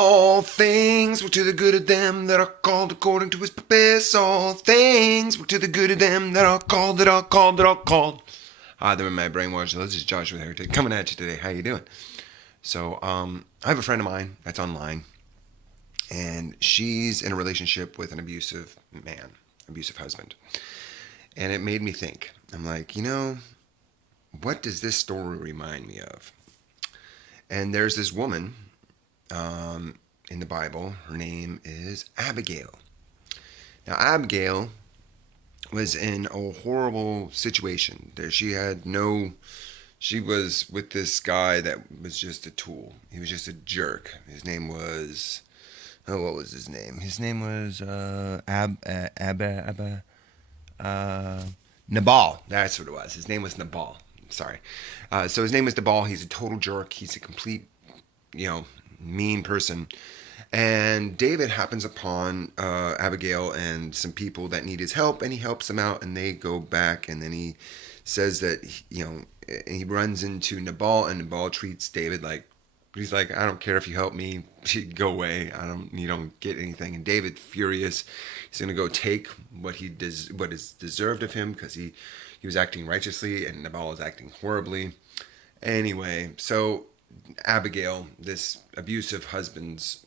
All things work to the good of them that are called according to his purpose. All things work to the good of them that are called, that are called, that are called. Hi there, my brainwash. This is Joshua Heritage coming at you today. How you doing? So, I have a friend of mine that's online, and she's in a relationship with an abusive man, abusive husband. And it made me think. I'm like, what does this story remind me of? And there's this woman in the Bible. Her name is Abagail. Now, Abagail was in a horrible situation. She was with this guy that was just a tool. He was just a jerk. His name was, what was his name? His name was Nabal. That's what it was. His name was Nabal. Sorry. So his name was Nabal. He's a total jerk. He's a complete, mean person. And David happens upon Abagail and some people that need his help, and he helps them out, and they go back, and then he says that, he runs into Nabal, and Nabal treats David like, he's like, I don't care if you help me, go away, you don't get anything. And David, furious, he's going to go take what is deserved of him, because he was acting righteously, and Nabal is acting horribly. Anyway, so Abagail, this abusive husband's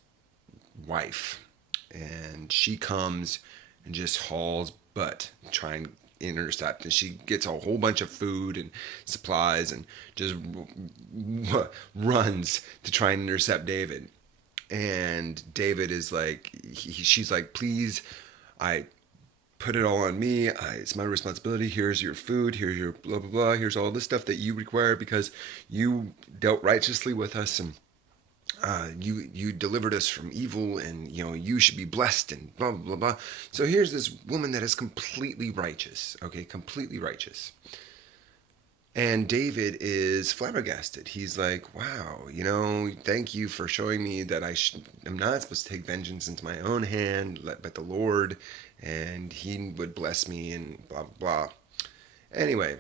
wife, and she comes and just hauls butt, trying to intercept, and she gets a whole bunch of food and supplies and just runs to try and intercept David. And David is like, she's like, please, I put it all on me. It's my responsibility. Here's your food. Here's your blah, blah, blah. Here's all the stuff that you require because you dealt righteously with us, and you delivered us from evil, and you should be blessed, and blah blah blah. So here's this woman that is completely righteous, okay, completely righteous. And David is flabbergasted. He's like, wow, thank you for showing me that I'm not supposed to take vengeance into my own hand, but the Lord, and he would bless me, and blah blah blah. Anyway,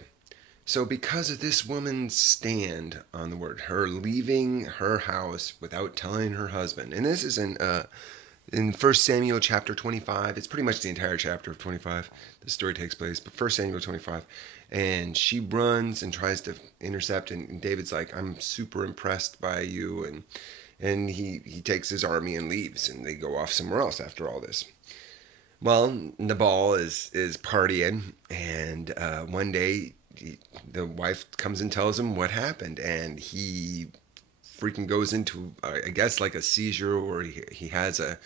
so because of this woman's stand on the word, her leaving her house without telling her husband, and this is in 1 Samuel chapter 25. It's pretty much the entire chapter of 25. The story takes place, but 1 Samuel 25. And she runs and tries to intercept, and David's like, I'm super impressed by you, and he takes his army and leaves, and they go off somewhere else after all this. Well, Nabal is partying, and one day the wife comes and tells him what happened, and he freaking goes into, I guess, like a seizure, or he has a,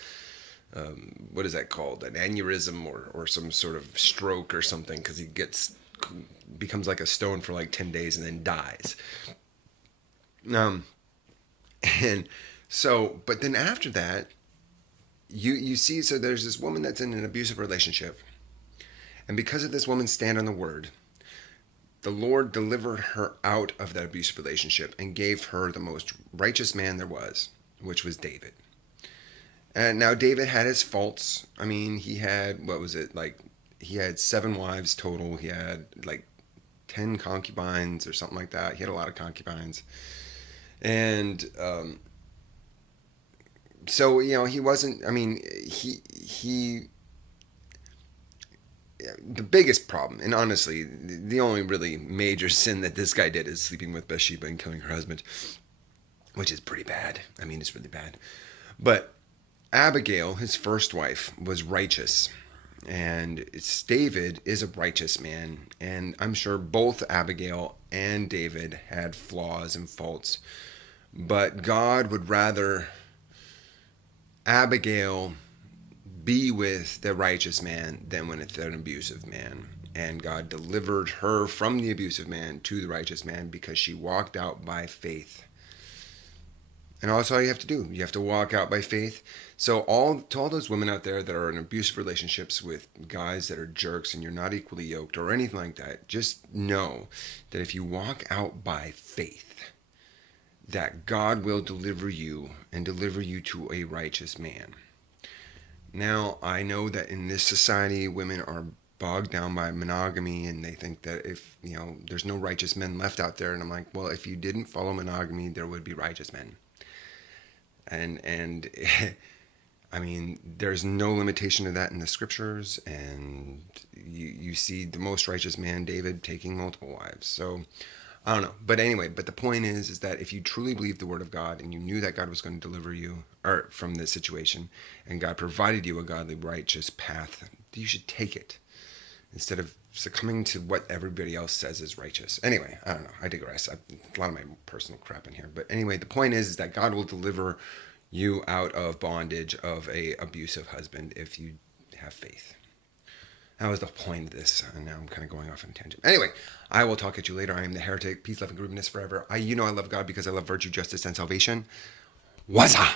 what is that called? An aneurysm or some sort of stroke or something, because he becomes like a stone for like 10 days and then dies. And so, but then after that, you see, so there's this woman that's in an abusive relationship, and because of this woman's stand on the word, the Lord delivered her out of that abusive relationship and gave her the most righteous man there was, which was David. And now David had his faults. I mean, he had, what was it, like, he had 7 wives total. He had like 10 concubines or something like that. He had a lot of concubines. And so, he wasn't, I mean, he the biggest problem, and honestly, the only really major sin that this guy did is sleeping with Bathsheba and killing her husband, which is pretty bad. I mean, it's really bad. But Abagail, his first wife, was righteous, and David is a righteous man, and I'm sure both Abagail and David had flaws and faults, but God would rather Abigail be with the righteous man than with an abusive man. And God delivered her from the abusive man to the righteous man because she walked out by faith. And that's all you have to do. You have to walk out by faith. So to all those women out there that are in abusive relationships with guys that are jerks and you're not equally yoked or anything like that, just know that if you walk out by faith, that God will deliver you and deliver you to a righteous man. Now, I know that in this society, women are bogged down by monogamy, and they think that if, there's no righteous men left out there. And I'm like, well, if you didn't follow monogamy, there would be righteous men. And I mean, there's no limitation to that in the scriptures, and you see the most righteous man, David, taking multiple wives. So I don't know, but anyway, but the point is that if you truly believe the word of God and you knew that God was going to deliver you or from this situation, and God provided you a godly, righteous path, you should take it instead of succumbing to what everybody else says is righteous. Anyway, I don't know. I digress. A lot of my personal crap in here. But anyway, the point is that God will deliver you out of bondage of a abusive husband if you have faith. That was the point of this, and now I'm kind of going off on a tangent. Anyway, I will talk at you later. I am the heretic. Peace, love, and grooviness forever. I love God because I love virtue, justice, and salvation. Waza!